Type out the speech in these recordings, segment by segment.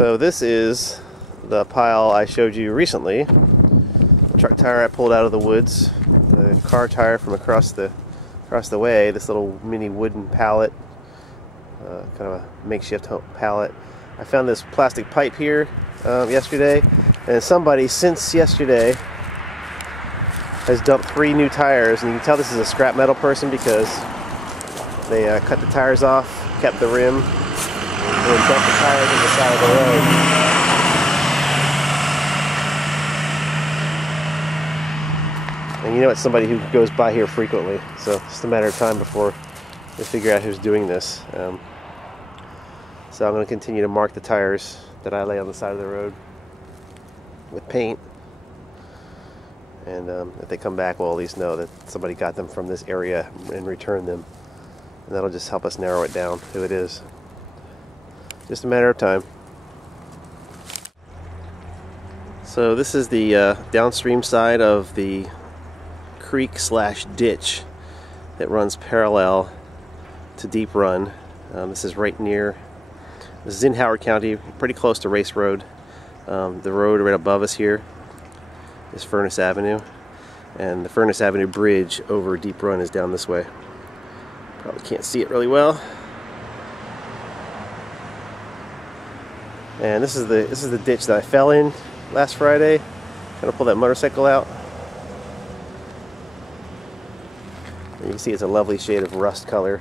So this is the pile I showed you recently. Truck tire I pulled out of the woods, the car tire from across the way, this little mini wooden pallet, kind of a makeshift pallet. I found this plastic pipe here yesterday, and somebody since yesterday has dumped 3 new tires, and you can tell this is a scrap metal person because they cut the tires off, kept the rim, and then dumped the tires on the side of the road. And you know it's somebody who goes by here frequently, so it's just a matter of time before they figure out who's doing this. So I'm going to continue to mark the tires that I lay on the side of the road with paint. And if they come back, we'll at least know that somebody got them from this area and returned them. And that'll just help us narrow it down, who it is. Just a matter of time. So this is the downstream side of the creek/ditch that runs parallel to Deep Run. This is right near, this is in Howard County, pretty close to Race Road. The road right above us here is Furnace Avenue, and the Furnace Avenue bridge over Deep Run is down this way. Probably can't see it really well. And this is the ditch that I fell in last Friday. Kind of pulled that motorcycle out. And you can see it's a lovely shade of rust color.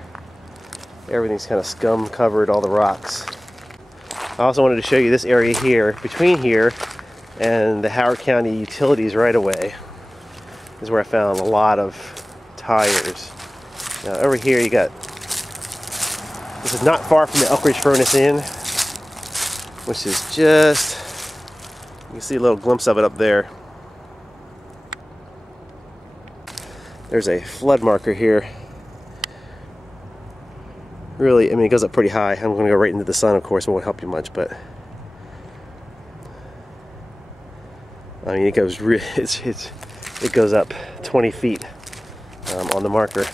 Everything's kind of scum covered, all the rocks. I also wanted to show you this area here, between here and the Howard County utilities right away. This is where I found a lot of tires. Now over here you got, this is not far from the Elkridge-Furnace-Inn, which is just, you can see a little glimpse of it up there. There's a flood marker here. Really, I mean, it goes up pretty high. I'm going to go right into the sun, of course, it won't help you much, but I mean, it goes it goes up 20 feet on the marker.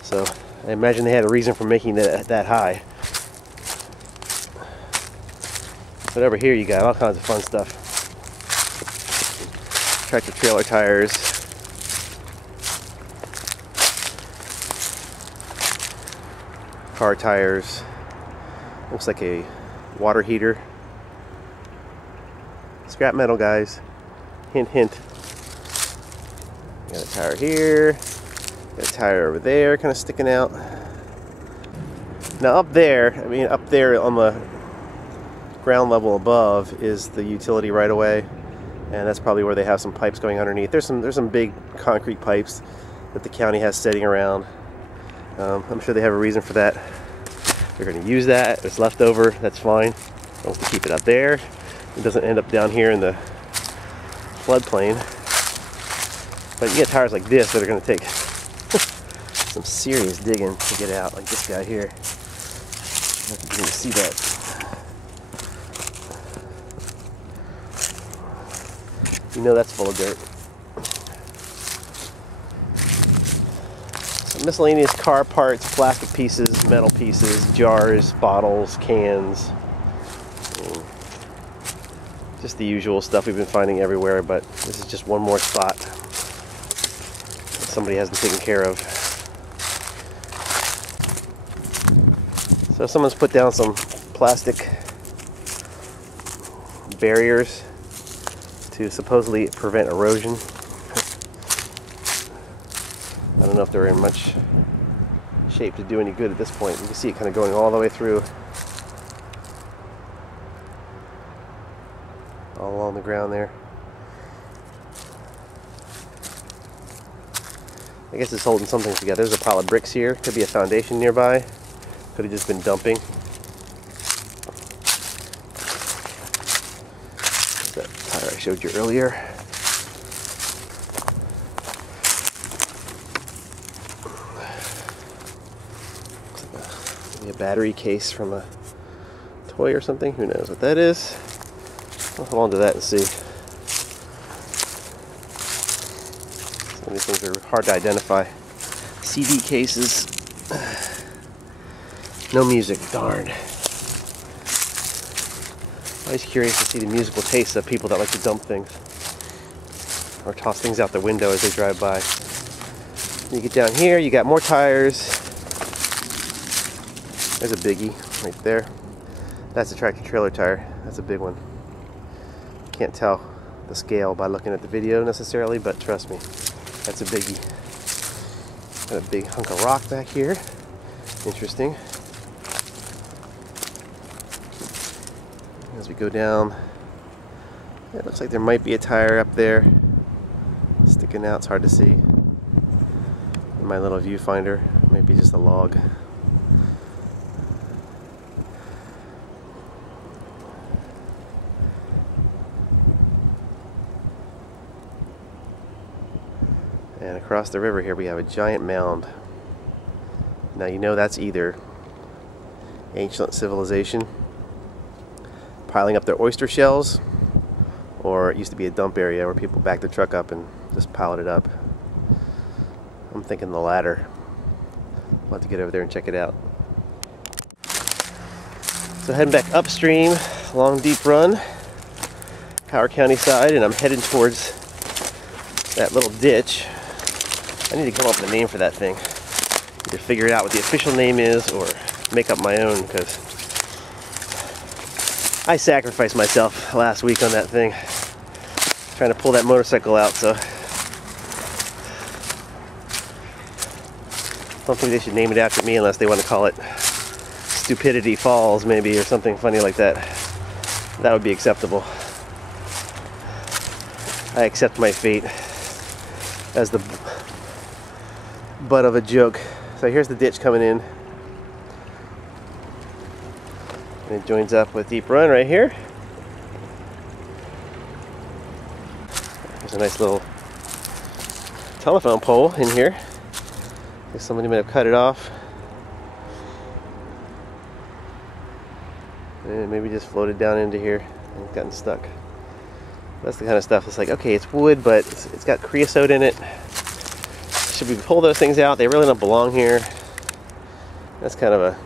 So I imagine they had a reason for making it that high. But over here you got all kinds of fun stuff. Tractor trailer tires. Car tires. Looks like a water heater. Scrap metal, guys. Hint, hint. Got a tire here. Got a tire over there kind of sticking out. Now up there, I mean up there on the ground level above is the utility right away, and that's probably where they have some pipes going underneath. There's some big concrete pipes that the county has sitting around. I'm sure they have a reason for that. They're going to use that. If it's left over, that's fine. Don't have to keep it up there. It doesn't end up down here in the floodplain. But you get tires like this that are going to take some serious digging to get out, like this guy here. I don't know if you can see that. You know that's full of dirt. So miscellaneous car parts, plastic pieces, metal pieces, jars, bottles, cans. Just the usual stuff we've been finding everywhere, but this is just one more spot that somebody hasn't taken care of. So someone's put down some plastic barriers to supposedly prevent erosion. I don't know if they're in much shape to do any good at this point. You can see it kind of going all the way through, all along the ground there. I guess it's holding something together. There's a pile of bricks here. Could be a foundation nearby. Could have just been dumping. That tire I showed you earlier. Maybe a battery case from a toy or something. Who knows what that is? I'll hold on to that and see. Some of these things are hard to identify. CD cases. No music, darn. Always curious to see the musical tastes of people that like to dump things or toss things out the window as they drive by. You get down here, you got more tires. There's a biggie right there. That's a tractor trailer tire. That's a big one. Can't tell the scale by looking at the video necessarily, but trust me, that's a biggie. Got a big hunk of rock back here. Interesting. As we go down, it looks like there might be a tire up there sticking out. It's hard to see in my little viewfinder. Maybe just a log. And across the river here we have a giant mound. Now you know that's either ancient civilization piling up their oyster shells, or it used to be a dump area where people backed their truck up and just piled it up. I'm thinking the latter. We'll have to get over there and check it out. So heading back upstream along Deep Run, Howard County side, and I'm heading towards that little ditch. I need to come up with a name for that thing. Either figure it out what the official name is or make up my own, because I sacrificed myself last week on that thing trying to pull that motorcycle out, so I don't think they should name it after me unless they want to call it Stupidity Falls maybe, or something funny like that. That would be acceptable. I accept my fate as the butt of a joke. So here's the ditch coming in, and it joins up with Deep Run right here. There's a nice little telephone pole in here. I guess somebody may have cut it off and maybe just floated down into here and gotten stuck. That's the kind of stuff. It's like, okay, it's wood, but it's got creosote in it. Should we pull those things out? They really don't belong here. That's kind of a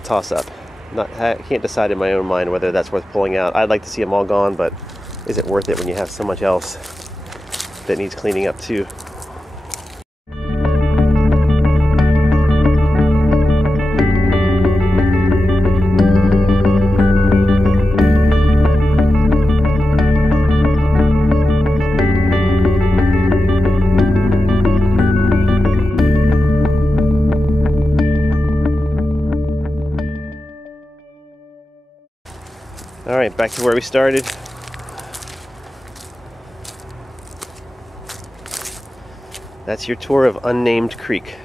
toss-up. I can't decide in my own mind whether that's worth pulling out. I'd like to see them all gone, but is it worth it when you have so much else that needs cleaning up too? Alright, back to where we started. That's your tour of Unnamed Creek.